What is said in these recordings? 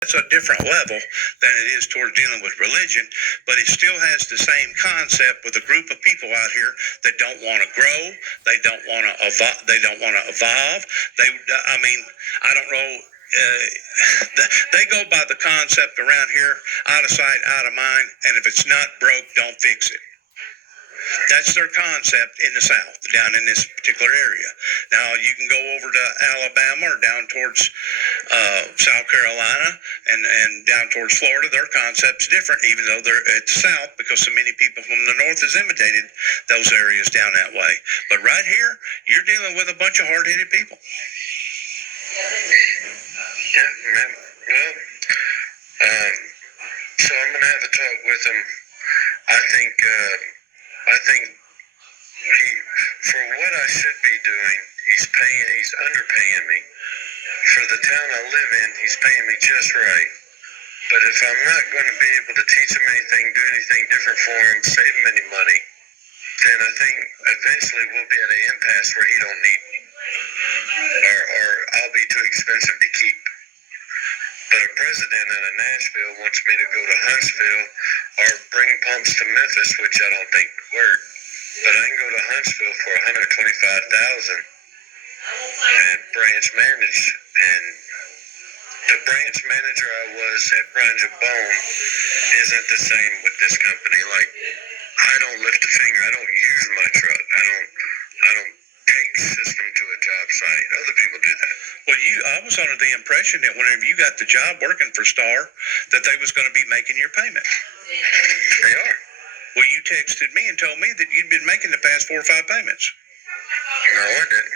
That's a different level than it is towards dealing with religion, but it still has the same concept with a group of people out here that don't want to grow, they don't want to evolve. I don't know. They go by the concept around here: out of sight, out of mind, and if it's not broke, don't fix it. That's their concept in the South, down in this particular area. Now, you can go over to Alabama or down towards South Carolina and down towards Florida. Their concept's different, even though they're at the South, because so many people from the North has imitated those areas down that way. But right here, you're dealing with a bunch of hard-headed people. Yeah, man. Well, so I'm going to have a talk with him. I think for what I should be doing, he's underpaying me. For the town I live in, he's paying me just right. But if I'm not going to be able to teach him anything, do anything different for him, save him any money, then I think eventually we'll be at an impasse where he don't need me. Or I'll be too expensive to keep. But a president out of Nashville wants me to go to Huntsville or bring pumps to Memphis, which I don't think would work. But I can go to Huntsville for $125,000 and branch manage. And the branch manager I was at Brunge Bone isn't the same with this company. Like, I don't lift a finger. I don't use my truck. I don't take system to a job site. Other people do that. Well, I was under the impression that whenever you got the job working for Star, that they was going to be making your payment. They are. Well, you texted me and told me that you'd been making the past 4 or 5 payments. No, I didn't.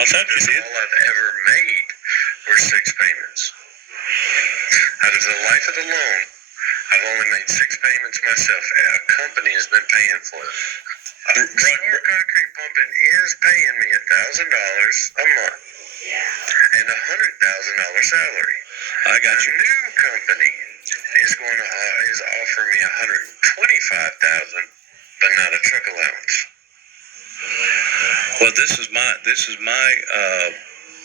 I thought you did. All I've ever made were 6 payments. Out of the life of the loan, I've only made 6 payments myself. A company has been paying for it. Star Concrete Pumping is paying me $1,000 a month and a $100,000 salary. I got you. A new company is offering me $125,000, but not a truck allowance. Well, this is my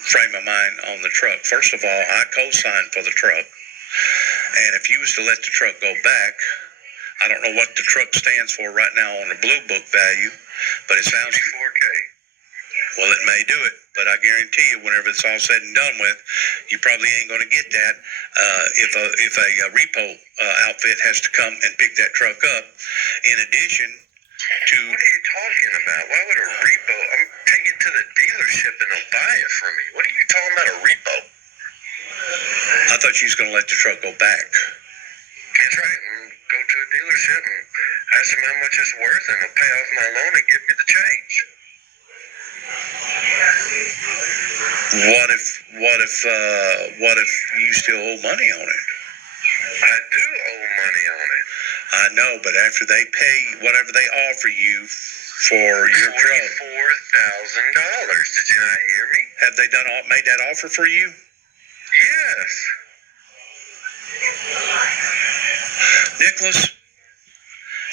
frame of mind on the truck. First of all, I co-signed for the truck, and if you was to let the truck go back, I don't know what the truck stands for right now on the Blue Book value, but it sounds 4K. Well, it may do it, but I guarantee you, whenever it's all said and done with, you probably ain't going to get that if a repo outfit has to come and pick that truck up. In addition to... What are you talking about? Why would a repo... I'm taking it to the dealership and they'll buy it from me. What are you talking about, a repo? I thought you was going to let the truck go back. That's right. And go to a dealership and ask them how much it's worth, and they'll pay off my loan and give me the change. What if you still owe money on it? I do owe money on it. I know, but after they pay whatever they offer you for your truck, $44,000. Did you not hear me? Have they made that offer for you? Yes. Nicholas,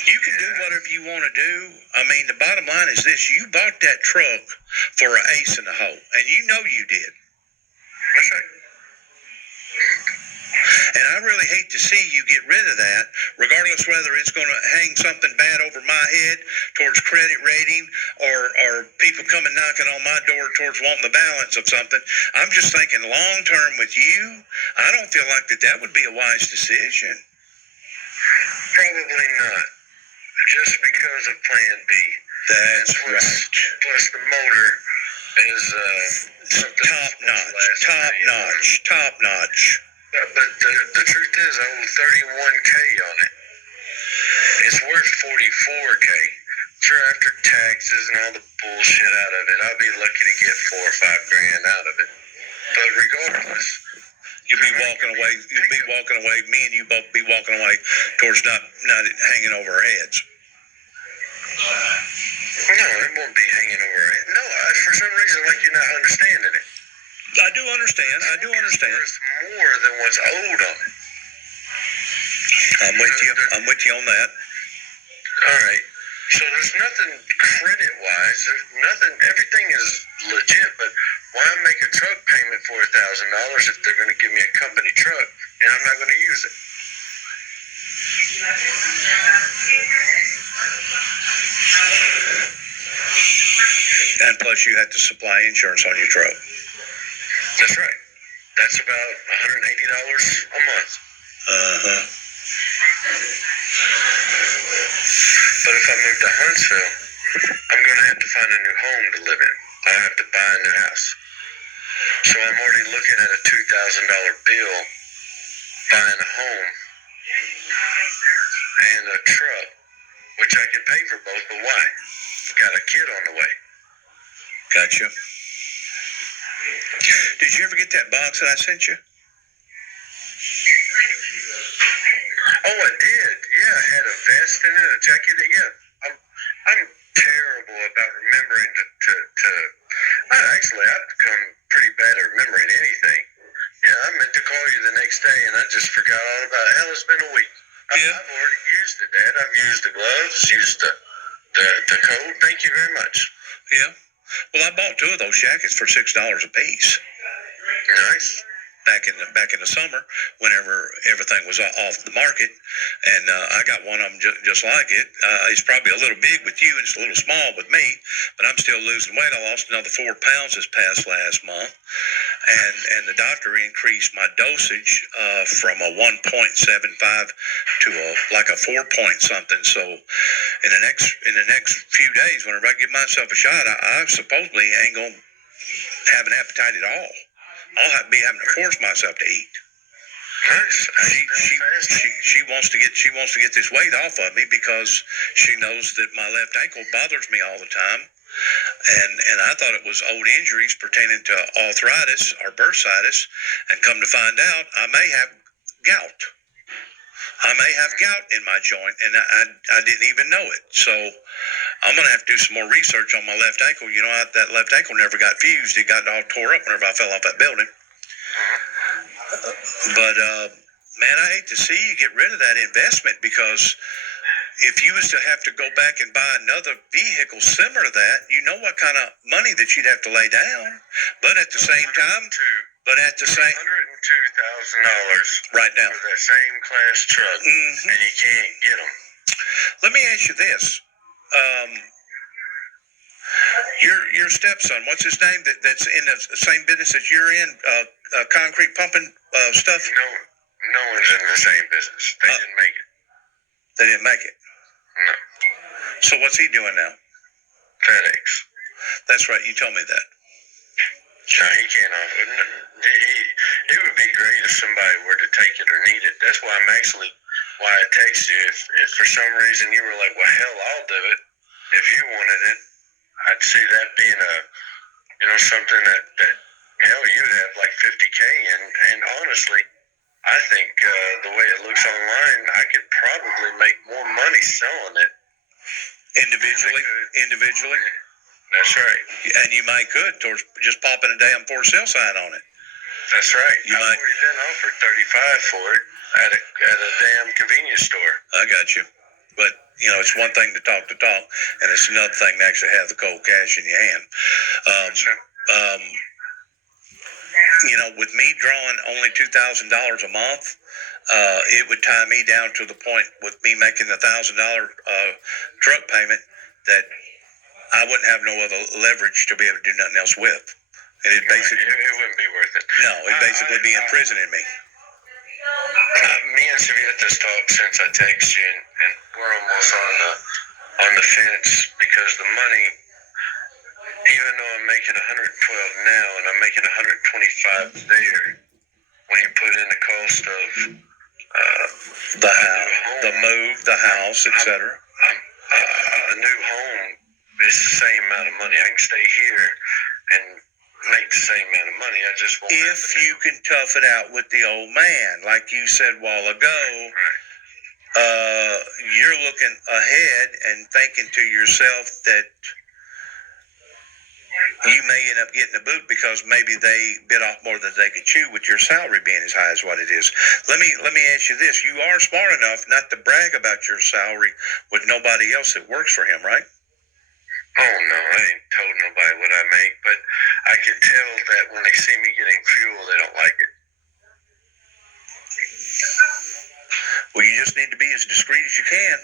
you can do whatever you want to do. I mean, the bottom line is this: you bought that truck for an ace in the hole, and you know you did. That's right. And I really hate to see you get rid of that, regardless whether it's going to hang something bad over my head towards credit rating or people coming knocking on my door towards wanting the balance of something. I'm just thinking long term with you. I don't feel like that would be a wise decision. Probably not. Just because of Plan B. That's right. Plus the motor is top notch. But the truth is, I owe $31K on it. It's worth $44K. Sure, after taxes and all the bullshit out of it, I'll be lucky to get $4 or $5 grand out of it. But regardless, you'll be walking away. Me and you both be walking away towards not hanging over our heads. No, it won't be hanging over our heads. No, for some reason, like you're not understanding it. I do understand. It's worth more than what's owed on it. I'm with you on that. All right. So there's nothing credit-wise. There's nothing. Everything is legit, but Why make a truck payment for $1,000 if they're going to give me a company truck and I'm not going to use it? And plus, you had to supply insurance on your truck. That's right. That's about $180 a month. Uh-huh. But if I move to Huntsville, I'm going to have to find a new home to live in. I have to buy a new house. So I'm already looking at a $2,000 bill buying a home and a truck, which I could pay for both, but why? Got a kid on the way. Gotcha. Did you ever get that box that I sent you? Oh, I did. Yeah, I had a vest in it, a jacket. Yeah, I'm terrible about remembering I've become pretty bad at remembering anything. Yeah, I meant to call you the next day, and I just forgot all about it. Hell, it's been a week. Yeah. I've already used it, Dad. I've used the gloves, used the coat. Thank you very much. Yeah. Well, I bought 2 of those jackets for $6 a piece. Nice. Back in the summer, whenever everything was off the market, and I got one of them just like it. It's probably a little big with you, and it's a little small with me, but I'm still losing weight. I lost another 4 pounds this past last month, and the doctor increased my dosage from a 1.75 to a 4 point something. So in the next few days, whenever I give myself a shot, I supposedly ain't gonna have an appetite at all. I'll be having to force myself to eat. Nice. She wants to get this weight off of me because she knows that my left ankle bothers me all the time, and I thought it was old injuries pertaining to arthritis or bursitis, and come to find out, I may have gout. I may have gout in my joint, and I didn't even know it. So I'm going to have to do some more research on my left ankle. You know, that left ankle never got fused. It got all tore up whenever I fell off that building. But, man, I hate to see you get rid of that investment, because if you was to have to go back and buy another vehicle similar to that, you know what kind of money that you'd have to lay down. But at the same time, $102,000 right now for that same class truck, and you can't get them. Let me ask you this. Your stepson, what's his name, that's in the same business that you're in, concrete pumping stuff? No one's in the same business. They didn't make it. They didn't make it? No. So what's he doing now? FedEx. That's right, you told me that. No, he can't offer it. It would be great if somebody were to take it or need it. That's why why I text you. If for some reason you were like, well, hell, I'll do it. If you wanted it, I'd see that being something that hell, you'd have like 50K. And honestly, I think the way it looks online, I could probably make more money selling it. Individually? That's right. And you might could, towards just popping a damn for sale sign on it. That's right. I've already been offered $35 for it at a damn convenience store. I got you. But, it's one thing to talk, and it's another thing to actually have the cold cash in your hand. With me drawing only $2,000 a month, it would tie me down to the point with me making the $1,000 truck payment that I wouldn't have no other leverage to be able to do nothing else with. And it wouldn't be worth it. No, it'd basically be imprisoning me. Me and Savietta's talked since I texted you, and we're almost on the fence, because the money, even though I'm making $112 now and I'm making $125 there, when you put in the cost of the move, the house, etc. A new home is the same amount of money. I can stay here and make the same amount of money. I just won't. If you can tough it out with the old man, like you said a while ago, right. You're looking ahead and thinking to yourself that you may end up getting a boot because maybe they bit off more than they could chew with your salary being as high as what it is. Let me ask you this. You are smart enough not to brag about your salary with nobody else that works for him, right? Oh no, I ain't told nobody what I make, but I can tell that when they see me getting fuel, they don't like it. Well, you just need to be as discreet as you can,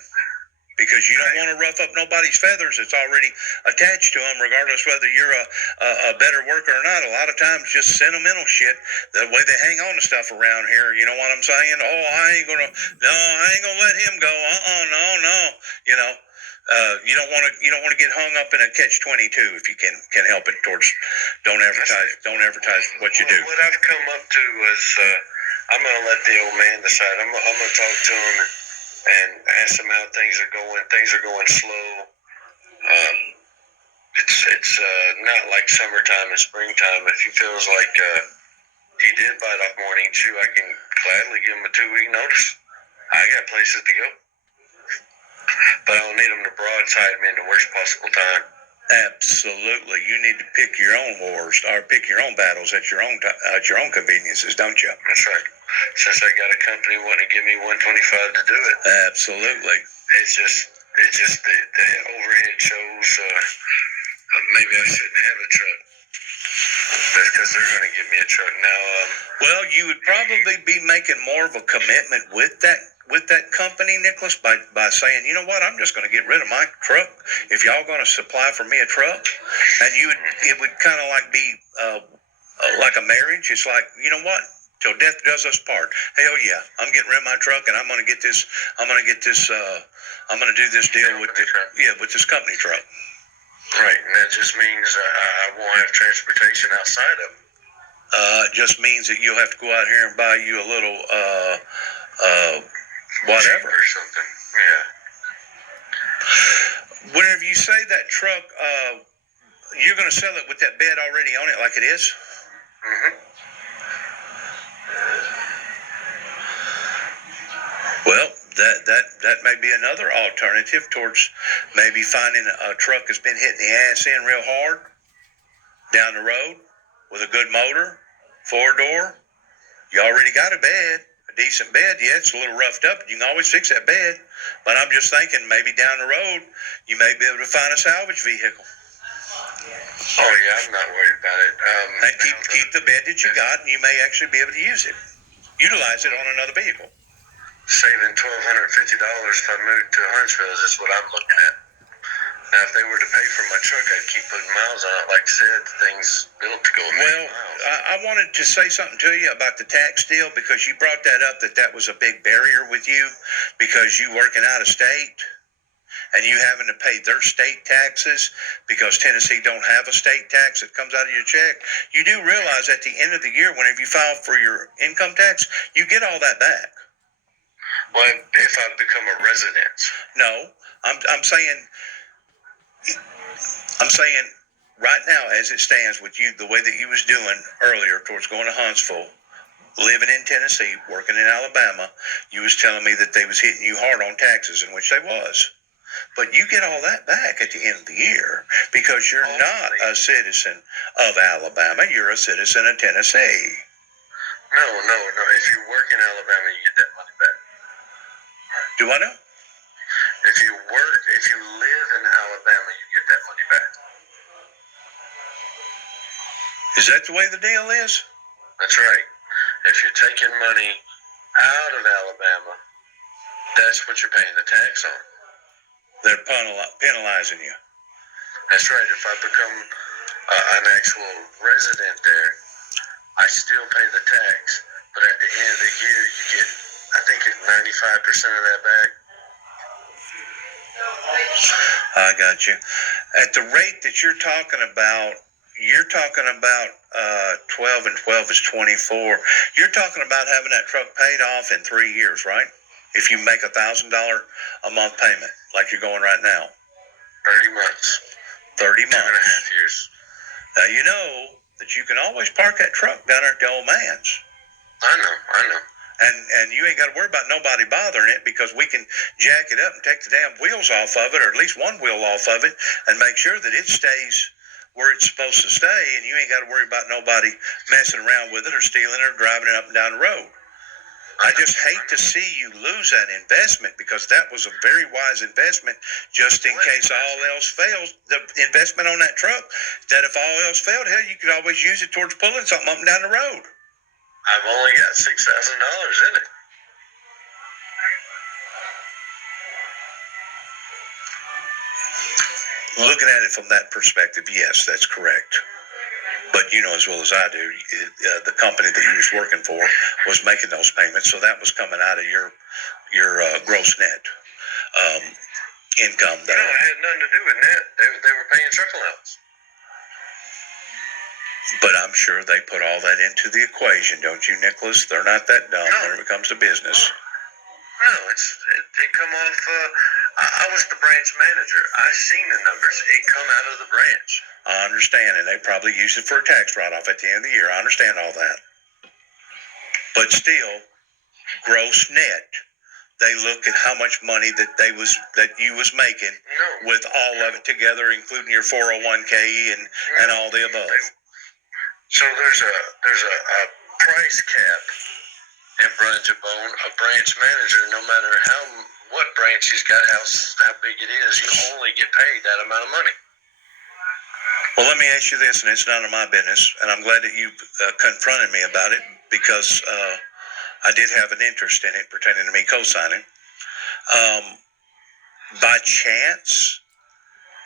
because you don't want to rough up nobody's feathers that's already attached to them, regardless whether you're a better worker or not. A lot of times, just sentimental shit, the way they hang on to stuff around here. You know what I'm saying? Oh, I ain't gonna let him go. No. You know. You don't want to get hung up in a catch-22 if you can help it. Don't advertise what you do. What I've come up to is I'm gonna let the old man decide. I'm gonna talk to him and ask him how things are going. Things are going slow. It's not like summertime and springtime. If he feels like he did bite off morning chew, I can gladly give him a 2-week notice. I got places to go. But I don't need them to broadside me in the worst possible time. Absolutely, you need to pick your own wars or pick your own battles at your own conveniences, don't you? That's right. Since I got a company wanting to give me $125 to do it. Absolutely. It's just the overhead shows. Maybe I shouldn't have a truck. That's because they're going to give me a truck now. Well, you would probably be making more of a commitment with that company, Nicholas, by saying, you know what, I'm just going to get rid of my truck if y'all going to supply for me a truck. And it would kind of like be like a marriage. It's like, you know what, till death does us part. Hell yeah, I'm getting rid of my truck, and I'm going to do this deal with this company truck. Right, and that just means I won't have transportation outside of it. It just means that you'll have to go out here and buy you a little whatever or something. Yeah. Whenever you say that truck, you're going to sell it with that bed already on it, like it is. Mm-hmm. Well, that may be another alternative towards maybe finding a truck that's been hitting the ass in real hard down the road with a good motor, 4-door. You already got a bed, a decent bed. Yeah, it's a little roughed up. You can always fix that bed. But I'm just thinking maybe down the road you may be able to find a salvage vehicle. Oh yeah, I'm not worried about it. And keep the bed that you got, and you may actually be able to use it. Utilize it on another vehicle. Saving $1,250 if I move to Huntsville is just what I'm looking at. Now, if they were to pay for my truck, I'd keep putting miles on it. Like I said, things built to go miles. I wanted to say something to you about the tax deal, because you brought that up, that was a big barrier with you because you working out of state and you having to pay their state taxes because Tennessee don't have a state tax that comes out of your check. You do realize at the end of the year, whenever you file for your income tax, you get all that back. Well, if I become a resident. No, I'm saying right now, as it stands with you, the way that you was doing earlier towards going to Huntsville, living in Tennessee, working in Alabama, you was telling me that they was hitting you hard on taxes, in which they was. But you get all that back at the end of the year because you're not a citizen of Alabama. You're a citizen of Tennessee. No. If you work in Alabama, you get that money back. Do I know? If you live in Alabama, you get that money back. Is that the way the deal is? That's right. If you're taking money out of Alabama, that's what you're paying the tax on. They're penalizing you. That's right. If I become an actual resident there, I still pay the tax, but at the end of the year, you get, I think, 95% of that back. I got you. At the rate that you're talking about 12 and 12 is 24. You're talking about having that truck paid off in 3 years, right? If you make $1,000 a month payment, like you're going right now. 30 months. 30 months. 2.5 years. Now, you know that you can always park that truck down there at the old man's. I know. And you ain't got to worry about nobody bothering it, because we can jack it up and take the damn wheels off of it, or at least one wheel off of it, and make sure that it stays where it's supposed to stay, and you ain't got to worry about nobody messing around with it or stealing it or driving it up and down the road. I just hate to see you lose that investment, because that was a very wise investment, just in case all else fails. The investment on that truck, that if all else failed, hell, you could always use it towards pulling something up and down the road. I've only got $6,000 in it. Looking at it from that perspective, yes, that's correct. But you know as well as I do, the company that you was working for was making those payments, so that was coming out of your gross net income. No, it had nothing to do with that. They were paying truck allowance. But I'm sure they put all that into the equation, don't you, Nicholas? They're not that dumb when it comes to business. No, it come off. I was the branch manager. I seen the numbers. It come out of the branch. I understand, and they probably use it for a tax write-off at the end of the year. I understand all that. But still, gross net, they look at how much money that you was making with all of it together, including your 401k and all the above. So there's a price cap in Bone. A branch manager, no matter what branch he's got, how big it is, you only get paid that amount of money. Well, let me ask you this, and it's none of my business, and I'm glad that you confronted me about it, because I did have an interest in it pertaining to me co-signing. By chance,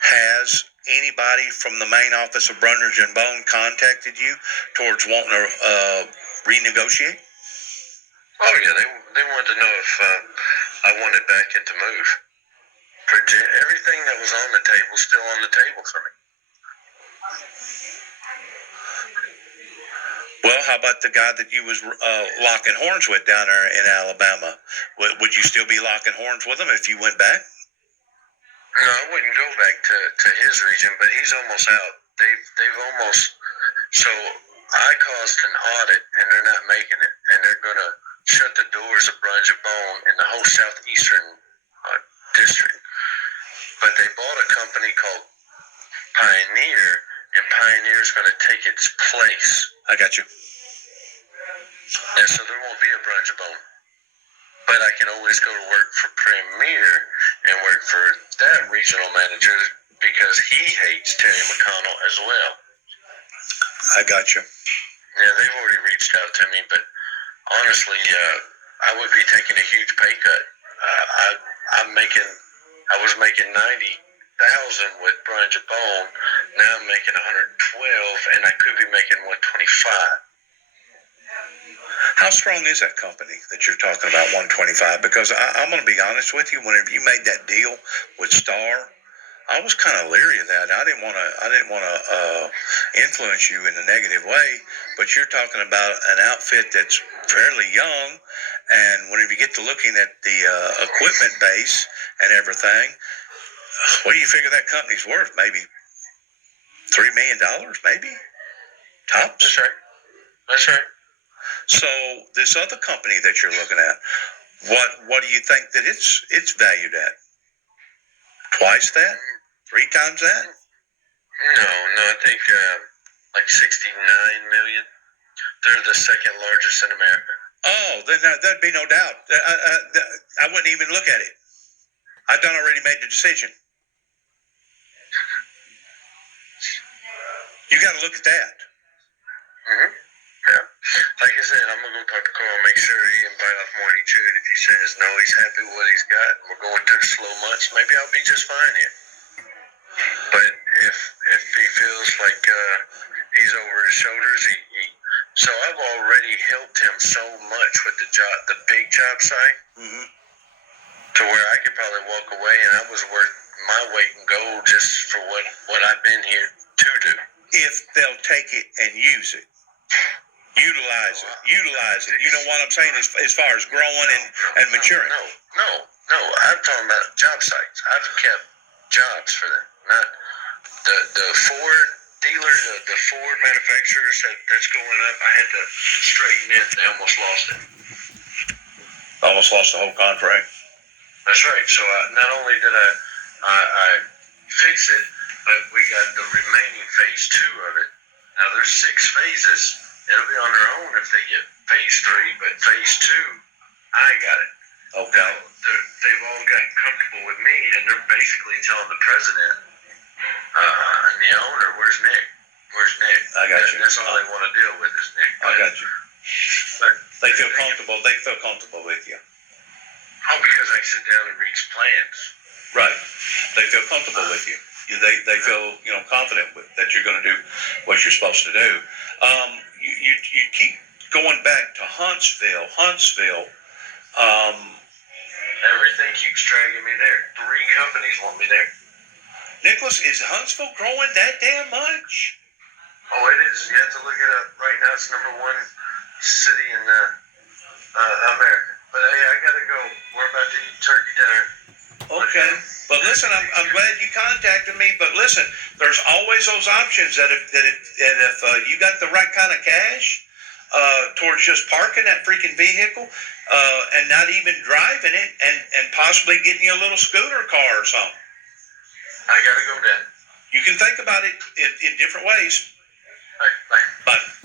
has anybody from the main office of Brundage and Bone contacted you towards wanting to renegotiate? Oh yeah, they wanted to know if I wanted back into move. Everything that was on the table is still on the table for me. Well, how about the guy that you was locking horns with down there in Alabama? Would you still be locking horns with him if you went back? No, I wouldn't go back to his region, but he's almost out. They've almost. So I caused an audit, and they're not making it, and they're going to shut the doors of Brunge and Bone in the whole southeastern district. But they bought a company called Pioneer, and Pioneer is going to take its place. I got you. And so there won't be a Brunge and Bone. But I can always go to work for Premier and work for that regional manager, because he hates Terry McConnell as well. I got you. Yeah, they've already reached out to me, but honestly, I would be taking a huge pay cut. I was making $90,000 with Brunge and Bone. Now I'm making $112, and I could be making $125. How strong is that company that you're talking about, 125? Because I'm going to be honest with you. Whenever you made that deal with Star, I was kind of leery of that. I didn't want to influence you in a negative way. But you're talking about an outfit that's fairly young, and whenever you get to looking at the equipment base and everything, what do you figure that company's worth? Maybe $3 million, maybe tops. That's right. So this other company that you're looking at, what do you think that it's valued at? Twice that? 3 times that? No, I think like $69 million. They're the second largest in America. Oh, then that'd be no doubt. I wouldn't even look at it. I've done already made the decision. You got to look at that. Mm-hmm. Yeah. Like I said, I'm going to go talk to Carl and make sure he can bite off more than he chewed. If he says no, he's happy with what he's got, and we're going through the slow months, maybe I'll be just fine here. But if he feels like he's over his shoulders, so I've already helped him so much with the big job site, to where I could probably walk away and I was worth my weight in gold just for what I've been here to do. If they'll take it and use it. Utilize it. You know what I'm saying as far as growing and maturing. No. I'm talking about job sites. I've kept jobs for them, not the Ford dealer, the Ford manufacturers that's going up. I had to straighten it. They almost lost it. Almost lost the whole contract. That's right. So not only did I fix it, but we got the remaining phase 2 of it. Now there's 6 phases. It'll be on their own if they get phase 3, but phase 2, I got it. Okay. Now, they've all gotten comfortable with me, and they're basically telling the president and the owner, "Where's Nick? Where's Nick?" I got you. That's all they want to deal with is Nick. I got you. But They feel comfortable. They feel comfortable with you. oh, because I sit down and read plans. Right. They feel comfortable with you. They feel confident that you're going to do what you're supposed to do. You keep going back to Huntsville. Everything keeps dragging me there. 3 companies want me there. Nicholas, is Huntsville growing that damn much? Oh, it is. You have to look it up. Right now, it's #1 city in America. But hey, I gotta go. We're about to eat turkey dinner. Okay, but listen, I'm glad you contacted me. But listen, there's always those options that if you got the right kind of cash towards just parking that freaking vehicle and not even driving it, and possibly getting you a little scooter car or something. I gotta go then. You can think about it in different ways. Bye. Bye.